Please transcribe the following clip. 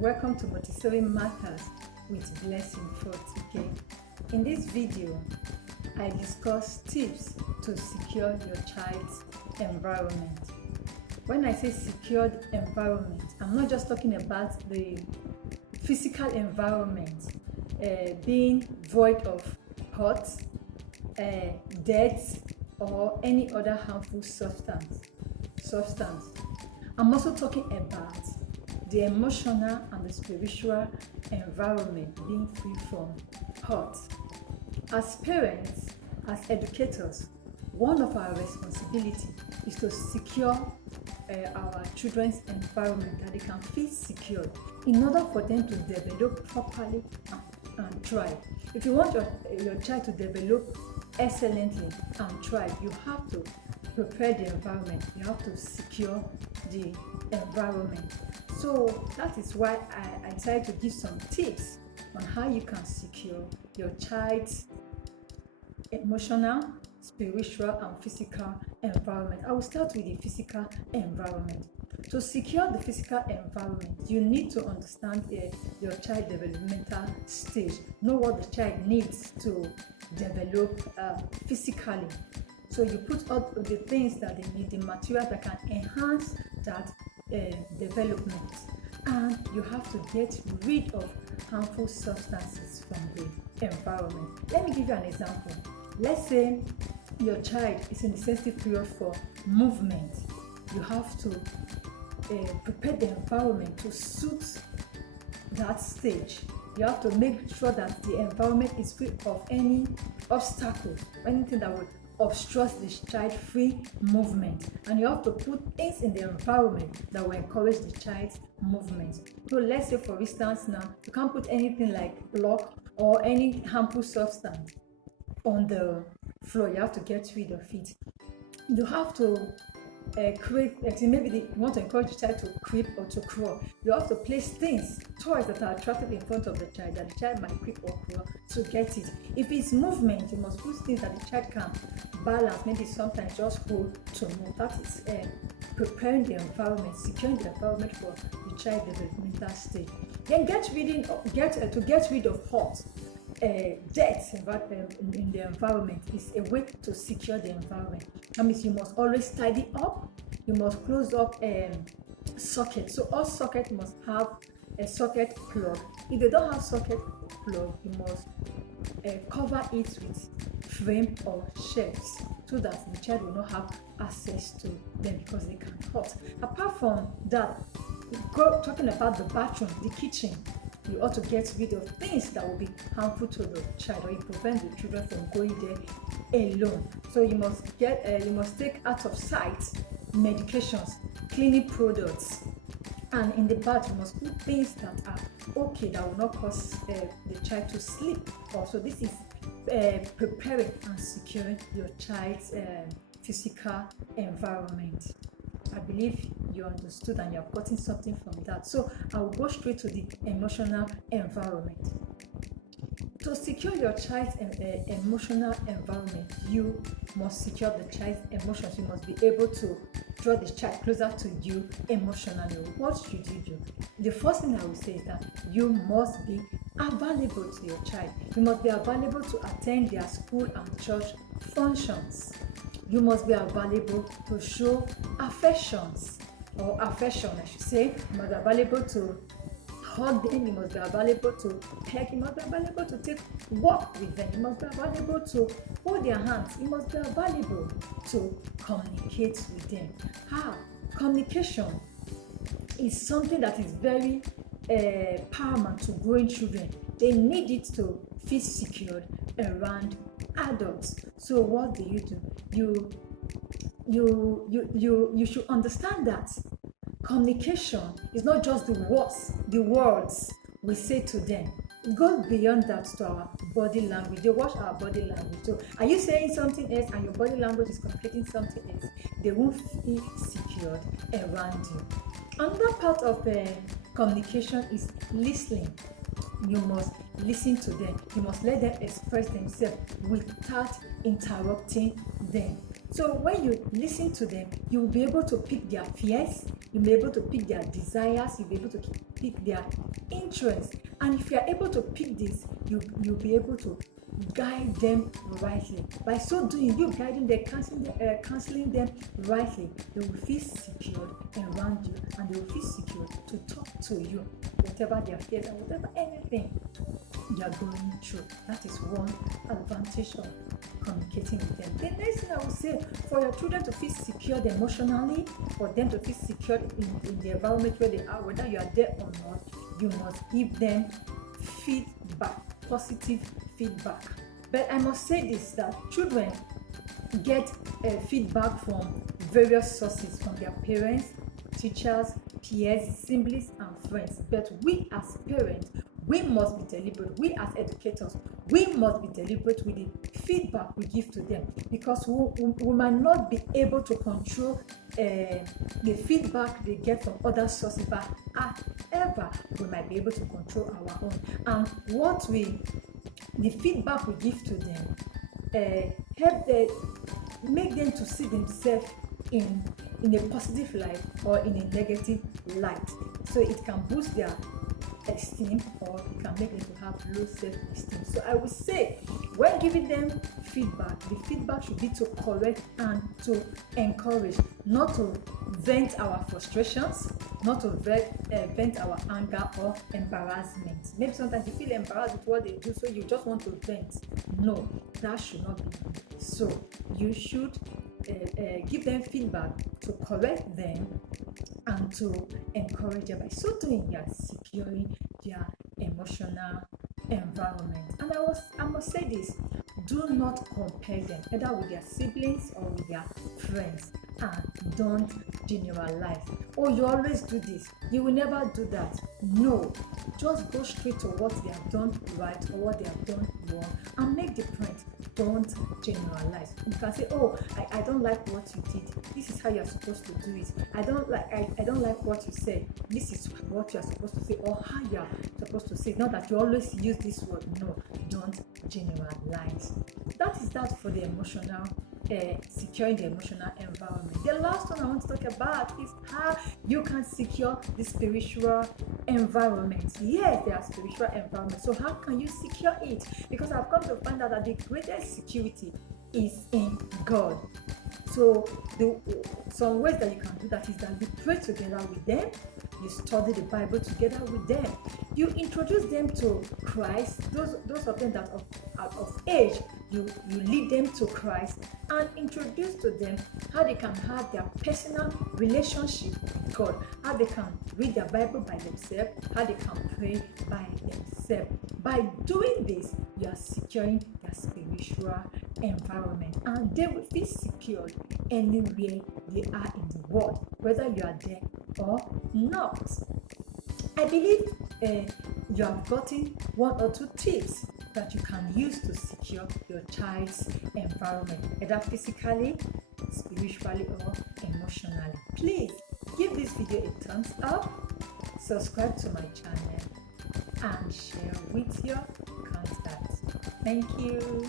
Welcome to Montessori Matters with Blessing Fort-Ike. In this video, I discuss tips to secure your child's environment. When I say secured environment, I'm not just talking about the physical environment being void of hurt, dirt, or any other harmful substance. I'm also talking about the emotional and the spiritual environment being free from hurt. As parents, as educators, one of our responsibilities is to secure our children's environment, that they can feel secured in order for them to develop properly and thrive. If you want your child to develop excellently and thrive, you have to prepare the environment. You have to secure the environment. So that is why I decided to give some tips on how you can secure your child's emotional, spiritual, and physical environment. I will start with the physical environment. To secure the physical environment, you need to understand your child developmental stage. Know what the child needs to develop physically. So you put all the things that they need, the materials that can enhance that development, and you have to get rid of harmful substances from the environment. Let me give you an example. Let's say your child is in the sensitive period for movement. You have to prepare the environment to suit that stage. You have to make sure that the environment is free of any obstacles, anything that would obstruct this child free movement, and you have to put things in the environment that will encourage the child's movement. So let's say, for instance, now you can't put anything like block or any harmful substance on the floor. You have to get rid of it. You have to create, maybe you want to encourage the child to creep or to crawl. You have to place things, toys that are attractive in front of the child, that the child might creep or crawl to get it. If it's movement, you must put things that the child can balance, maybe sometimes just hold to move. That is preparing the environment, securing the environment for the child developmental stage. Then get rid of hurt. Dirt in the environment is a way to secure the environment. That means you must always tidy up. You must close up sockets. So all sockets must have a socket plug. If they don't have socket plug, you must cover it with frame or shelves, so that the child will not have access to them because they can hurt. Apart from that, talking about the bathroom, the kitchen, you ought to get rid of things that will be harmful to the child, or you prevent the children from going there alone. So you must take out of sight medications, cleaning products, and in the bath you must put things that are okay, that will not cause the child to sleep. Also, this is preparing and securing your child's physical environment. I believe you understood and you have gotten something from that. So I will go straight to the emotional environment. To secure your child's emotional environment, you must secure the child's emotions. You must be able to draw the child closer to you emotionally. What should you do? The first thing I will say is that you must be available to your child. You must be available to attend their school and church functions. You must be available to show affection, I should say. You must be available to hug them. You must be available to peg. You must be available to take walk with them. You must be available to hold their hands. You must be available to communicate with them. How? Communication is something that is very paramount to growing children. They need it to feel secured around adults. So what do? You should understand that communication is not just the words we say to them. It goes beyond that to our body language. They watch our body language. So are you saying something else and your body language is communicating something else? They won't feel secured around you. Another part of communication is listening. You must listen to them. You must let them express themselves without interrupting them. So when you listen to them, you will be able to pick their fears, You'll be able to pick their desires. You'll be able to pick their interests. And if you are able to pick this, you'll be able to guide them rightly. By so doing, you guiding them, counseling them rightly, they will feel secured around you, and they will feel secured to talk to you, whatever their fears and whatever anything you are going through. That is one advantage of communicating with them. The next thing I would say, for your children to feel secured emotionally, for them to feel secured in the environment where they are, whether you are there or not, you must give them feedback, positive feedback. But I must say this, that children get feedback from various sources, from their parents, teachers, peers, siblings, and friends. But we as parents, we must be deliberate. We as educators, we must be deliberate with the feedback we give to them, because we might not be able to control the feedback they get from other sources, but however, we might be able to control our own. And the feedback we give to them help them, make them to see themselves in a positive light or in a negative light. So it can boost their esteem, or it can make them to have low self-esteem. So I would say, when giving them feedback, the feedback should be to correct and to encourage, not to vent our frustrations, not to vent our anger or embarrassment. Maybe sometimes you feel embarrassed with what they do, so you just want to vent. No, that should not be. So you should give them feedback to correct them and to encourage them. By so doing, you are securing their emotional environment. And I must say this, do not compare them either with their siblings or with their friends, and don't generalize. Oh, you always do this, you will never do that. No, just go straight to what they have done right or what they have done wrong, and make the point. Don't generalize. You can say, oh, I don't like what you did, this is how you're supposed to do it. I don't like what you said, this is what you're supposed to say, or how you're supposed to say. Not that you always use this word. No, don't generalize. That is that for the emotional securing the emotional environment. The last one I want to talk about is how you can secure the spiritual environment. Yes, there are spiritual environments. So how can you secure it? Because I've come to find out that the greatest security is in God. So some ways that you can do that is that you pray together with them, you study the Bible together with them, you introduce them to Christ. Those of them that are of age, you lead them to Christ and introduce to them how they can have their personal relationship with God, how they can read the Bible by themselves, how they can pray by themselves. By doing this, you are securing their spiritual environment, and they will feel secured anywhere they are in the world, whether you are there or not. I believe you have gotten one or two tips that you can use to secure your child's environment, either physically, spiritually, or emotionally. Please give this video a thumbs up, subscribe to my channel, and share with your contacts. Thank you.